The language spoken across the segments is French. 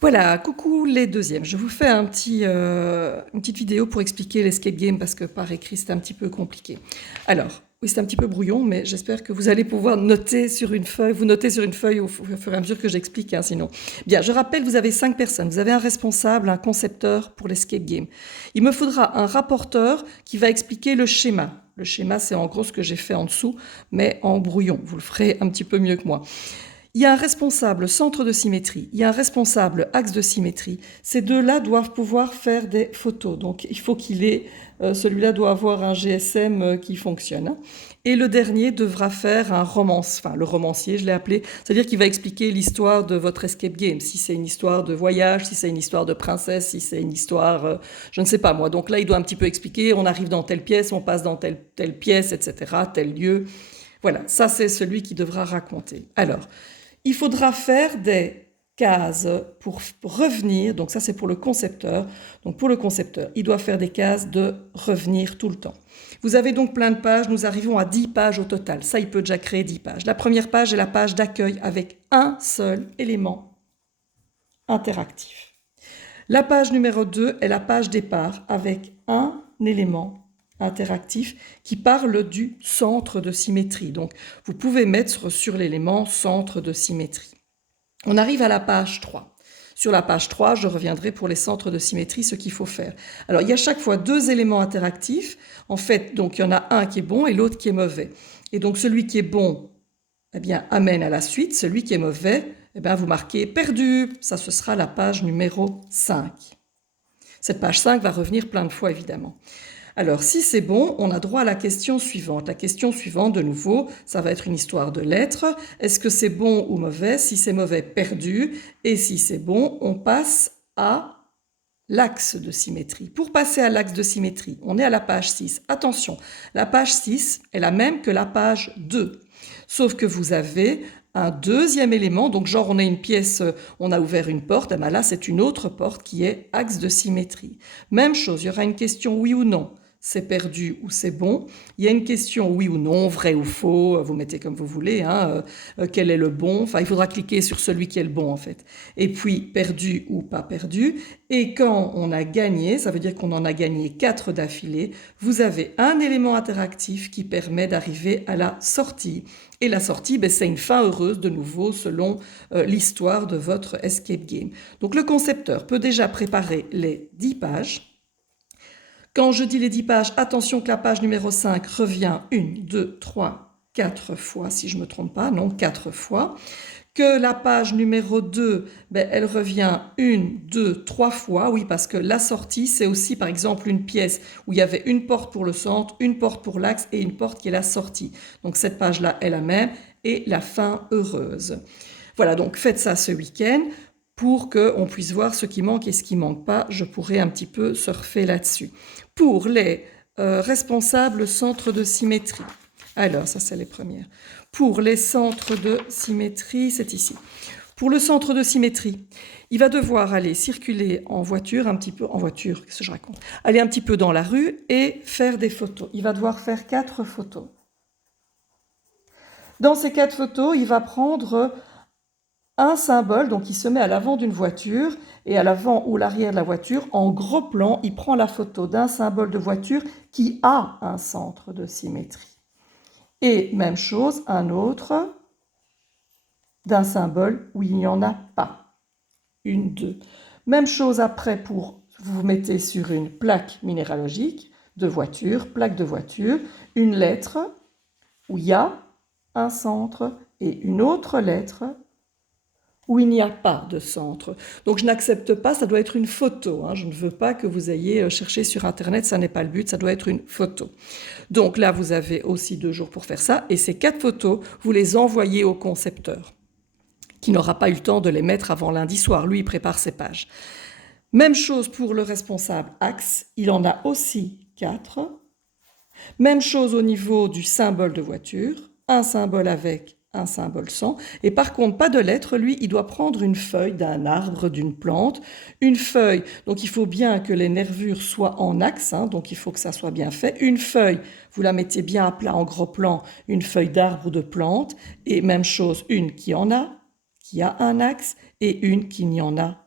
Voilà, coucou les deuxièmes. Je vous fais une petite vidéo pour expliquer l'escape game parce que par écrit c'est un petit peu compliqué. Alors, oui, c'est un petit peu brouillon, mais j'espère que vous allez pouvoir noter sur une feuille, vous notez sur une feuille au fur et à mesure que j'explique, hein, sinon. Bien, je rappelle, vous avez 5 personnes. Vous avez un responsable, un concepteur pour l'escape game. Il me faudra un rapporteur qui va expliquer le schéma. Le schéma, c'est en gros ce que j'ai fait en dessous, mais en brouillon. Vous le ferez un petit peu mieux que moi. Il y a un responsable centre de symétrie, il y a un responsable axe de symétrie. Ces deux-là doivent pouvoir faire des photos. Donc il faut celui-là doit avoir un GSM qui fonctionne. Et le dernier devra faire le romancier, je l'ai appelé, c'est-à-dire qu'il va expliquer l'histoire de votre escape game. Si c'est une histoire de voyage, si c'est une histoire de princesse, si c'est une histoire, je ne sais pas moi. Donc là, il doit un petit peu expliquer, on arrive dans telle pièce, on passe dans telle pièce, etc., tel lieu. Voilà, ça c'est celui qui devra raconter. Alors, il faudra faire des cases pour revenir, donc ça c'est pour le concepteur. Donc pour le concepteur, il doit faire des cases de revenir tout le temps. Vous avez donc plein de pages, nous arrivons à 10 pages au total. Ça, il peut déjà créer 10 pages. La première page est la page d'accueil avec un seul élément interactif. La page numéro 2 est la page départ avec un élément interactif qui parle du centre de symétrie. Donc, vous pouvez mettre sur l'élément centre de symétrie. On arrive à la page 3. Sur la page 3, je reviendrai pour les centres de symétrie, ce qu'il faut faire. Alors, il y a chaque fois 2 éléments interactifs. En fait, donc, il y en a un qui est bon et l'autre qui est mauvais. Et donc, celui qui est bon, eh bien, amène à la suite. Celui qui est mauvais, eh bien, vous marquez perdu. Ça, ce sera la page numéro 5. Cette page 5 va revenir plein de fois, évidemment. Alors, si c'est bon, on a droit à la question suivante. La question suivante, de nouveau, ça va être une histoire de lettres. Est-ce que c'est bon ou mauvais? Si c'est mauvais, perdu. Et si c'est bon, on passe à l'axe de symétrie. Pour passer à l'axe de symétrie, on est à la page 6. Attention, la page 6 est la même que la page 2. Sauf que vous avez un deuxième élément, donc genre on a une pièce, on a ouvert une porte, et bien là c'est une autre porte qui est axe de symétrie. Même chose, il y aura une question oui ou non. C'est perdu ou c'est bon. Il y a une question oui ou non, vrai ou faux, vous mettez comme vous voulez, hein, quel est le bon. Enfin, il faudra cliquer sur celui qui est le bon en fait. Et puis perdu ou pas perdu. Et quand on a gagné, ça veut dire qu'on en a gagné 4 d'affilée, vous avez un élément interactif qui permet d'arriver à la sortie. Et la sortie, c'est une fin heureuse de nouveau selon l'histoire de votre escape game. Donc le concepteur peut déjà préparer les 10 pages. Quand je dis les 10 pages, attention que la page numéro 5 revient 1, 2, 3, 4 fois, si je ne me trompe pas, non, 4 fois. Que la page numéro 2, elle revient 1, 2, 3 fois, oui, parce que la sortie, c'est aussi, par exemple, une pièce où il y avait une porte pour le centre, une porte pour l'axe et une porte qui est la sortie. Donc cette page-là est la même et la fin heureuse. Voilà, donc faites ça ce week-end pour qu'on puisse voir ce qui manque et ce qui ne manque pas. Je pourrais un petit peu surfer là-dessus. Pour les responsables centres de symétrie. Alors, ça, c'est les premières. Pour les centres de symétrie, c'est ici. Pour le centre de symétrie, il va devoir aller circuler en voiture, un petit peu, en voiture, qu'est-ce que je raconte? Aller un petit peu dans la rue et faire des photos. Il va devoir faire 4 photos. Dans ces 4 photos, il va prendre un symbole, donc il se met à l'avant d'une voiture et à l'avant ou l'arrière de la voiture, en gros plan, il prend la photo d'un symbole de voiture qui a un centre de symétrie. Et même chose, un autre d'un symbole où il n'y en a pas. 1, 2. Même chose après pour, vous mettez sur une plaque minéralogique de voiture, plaque de voiture, une lettre où il y a un centre et une autre lettre où il n'y a pas de centre. Donc je n'accepte pas, ça doit être une photo. Hein. Je ne veux pas que vous ayez cherché sur Internet, ça n'est pas le but, ça doit être une photo. Donc là, vous avez aussi 2 jours pour faire ça. Et ces 4 photos, vous les envoyez au concepteur, qui n'aura pas eu le temps de les mettre avant lundi soir. Lui, il prépare ses pages. Même chose pour le responsable axe, il en a aussi 4. Même chose au niveau du symbole de voiture, un symbole avec, un symbole sans. Et par contre, pas de lettres, lui, il doit prendre une feuille d'un arbre, d'une plante, une feuille. Donc il faut bien que les nervures soient en axe, hein, donc il faut que ça soit bien fait. Une feuille, vous la mettez bien à plat, en gros plan, une feuille d'arbre ou de plante. Et même chose, une qui en a, qui a un axe, et une qui n'y en a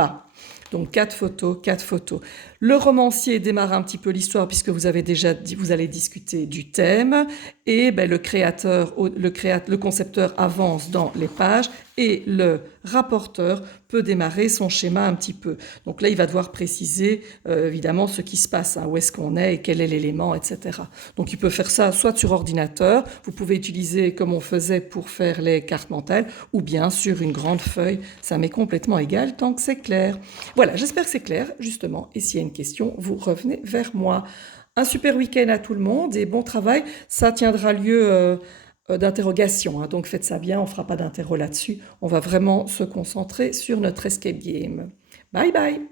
pas. Donc 4 photos, 4 photos. Le romancier démarre un petit peu l'histoire puisque vous avez déjà dit, vous allez discuter du thème et ben, le concepteur avance dans les pages et le rapporteur peut démarrer son schéma un petit peu. Donc là, il va devoir préciser évidemment ce qui se passe, hein, où est-ce qu'on est et quel est l'élément, etc. Donc il peut faire ça soit sur ordinateur, vous pouvez utiliser comme on faisait pour faire les cartes mentales, ou bien sur une grande feuille, ça m'est complètement égal tant que c'est clair. Voilà, j'espère que c'est clair, justement, et s'il y a une question, vous revenez vers moi. Un super week-end à tout le monde et bon travail, ça tiendra lieu d'interrogation, hein, donc faites ça bien, on ne fera pas d'interro là-dessus, on va vraiment se concentrer sur notre escape game. Bye bye!